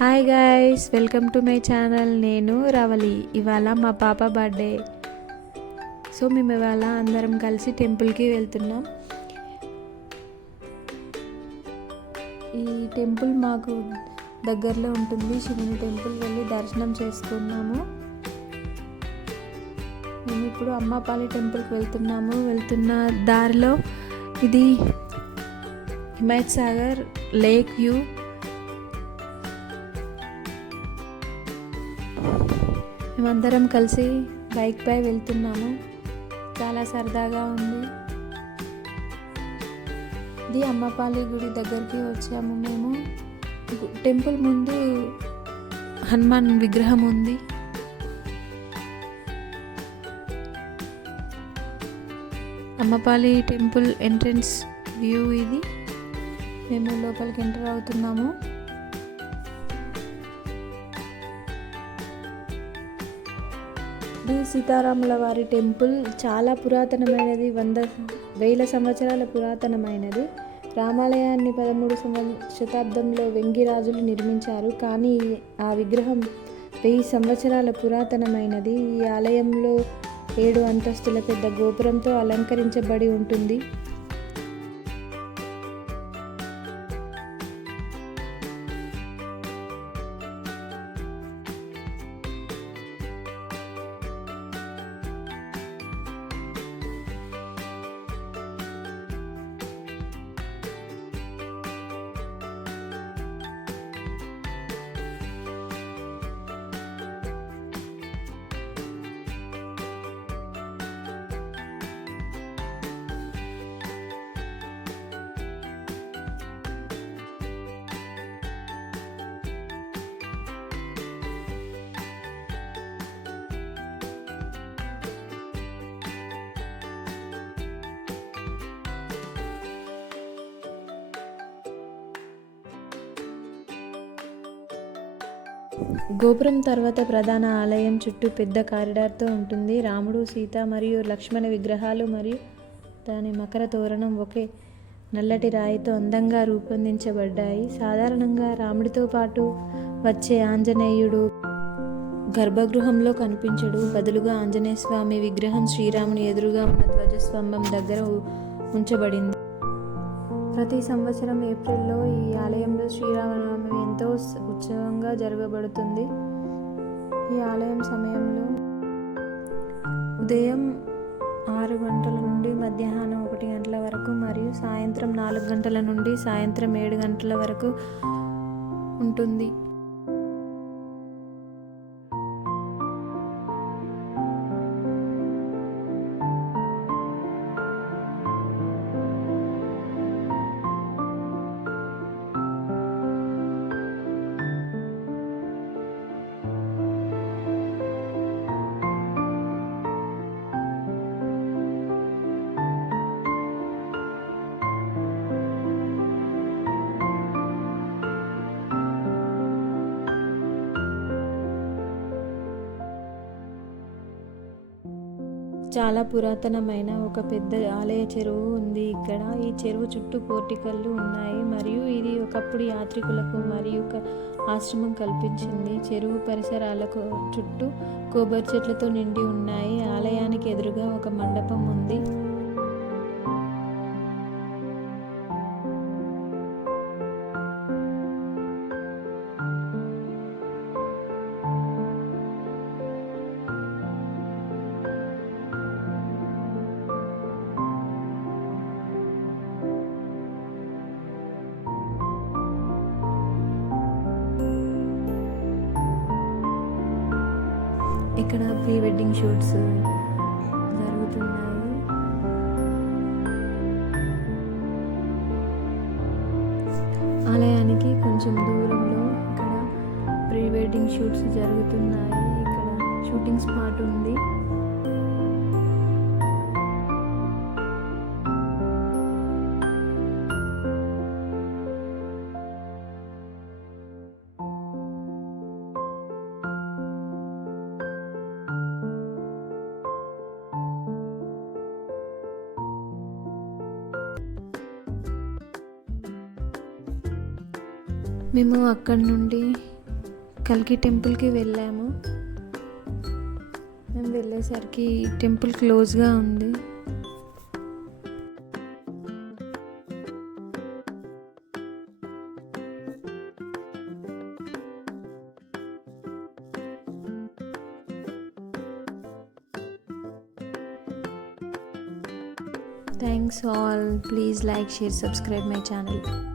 Hi guys, welcome to my channel. నేను రవలి. ఇవాళ మా పాప బర్త్డే. సో మేము ఇవాళ అందరం కలిసి టెంపుల్కి వెళ్తున్నాం. ఈ టెంపుల్ మాకు దగ్గరలో ఉంటుంది. శివుని టెంపుల్ వెళ్ళి దర్శనం చేసుకున్నాము. మేము ఇప్పుడు అమ్మపాలి టెంపుల్కి వెళ్తున్న దారిలో ఇది హిమాయత్ సాగర్ లేక్ వ్యూ. మేమందరం కలిసి బైక్ పై వెళ్తున్నాము. చాలా సరదాగా ఉంది. ఇది అమ్మపాలి గుడి దగ్గరికి వచ్చాము. మేము టెంపుల్ ముందు హనుమాన్ విగ్రహం ఉంది. అమ్మపాలి టెంపుల్ ఎంట్రన్స్ వ్యూ ఇది. మేము లోపలికి ఎంటర్ అవుతున్నాము. శ్రీ సీతారాముల వారి టెంపుల్ చాలా పురాతనమైనది. వేల సంవత్సరాల పురాతనమైనది. రామాలయాన్ని 13వ శతాబ్దంలో వెంగి రాజులు నిర్మించారు. కానీ ఆ విగ్రహం 1000 సంవత్సరాల పురాతనమైనది. ఈ ఆలయంలో 7 అంతస్తుల పెద్ద గోపురంతో అలంకరించబడి ఉంటుంది. గోపురం తర్వాత ప్రధాన ఆలయం చుట్టూ పెద్ద కారిడార్తో ఉంటుంది. రాముడు, సీత మరియు లక్ష్మణ విగ్రహాలు మరియు దాని మకర తోరణం ఒకే నల్లటి రాయితో అందంగా రూపొందించబడ్డాయి. సాధారణంగా రాముడితో పాటు వచ్చే ఆంజనేయుడు గర్భగృహంలో కనిపించడు. బదులుగా ఆంజనేయ స్వామి విగ్రహం శ్రీరాముని ఎదురుగా ఉన్న ధ్వజస్తంభం దగ్గర ఉంచబడింది. ప్రతి సంవత్సరం ఏప్రిల్లో ఈ ఆలయంలో శ్రీరామనవమి ఎంతో ఉత్సవంగా జరగబడుతుంది. ఈ ఆలయం సమయంలో ఉదయం 6 గంటల నుండి మధ్యాహ్నం 1 గంటల వరకు మరియు సాయంత్రం 4 గంటల నుండి సాయంత్రం 7 గంటల వరకు ఉంటుంది. చాలా పురాతనమైన ఒక పెద్ద ఆలయ చెరువు ఉంది ఇక్కడ. ఈ చెరువు చుట్టూ పోర్టికల్లు ఉన్నాయి మరియు ఇది ఒకప్పుడు యాత్రికులకు మరియు ఆశ్రమం కల్పించింది. చెరువు పరిసరాలకు చుట్టూ కొబ్బరి చెట్లతో నిండి ఉన్నాయి. ఆలయానికి ఎదురుగా ఒక మండపం ఉంది. ఇక్కడ ప్రీ వెడ్డింగ్ షూట్స్ జరుగుతున్నాయి. ఆలయానికి కొంచెం దూరంలో ఇక్కడ ప్రీ వెడ్డింగ్ షూట్స్ జరుగుతున్నాయి. ఇక్కడ షూటింగ్ స్పాట్ ఉంది. మేము అక్కడి నుండి కల్కి టెంపుల్కి వెళ్ళాము. మేము వెళ్ళేసరికి టెంపుల్ క్లోజ్గా ఉంది. Thanks all. Please like, share, subscribe my channel.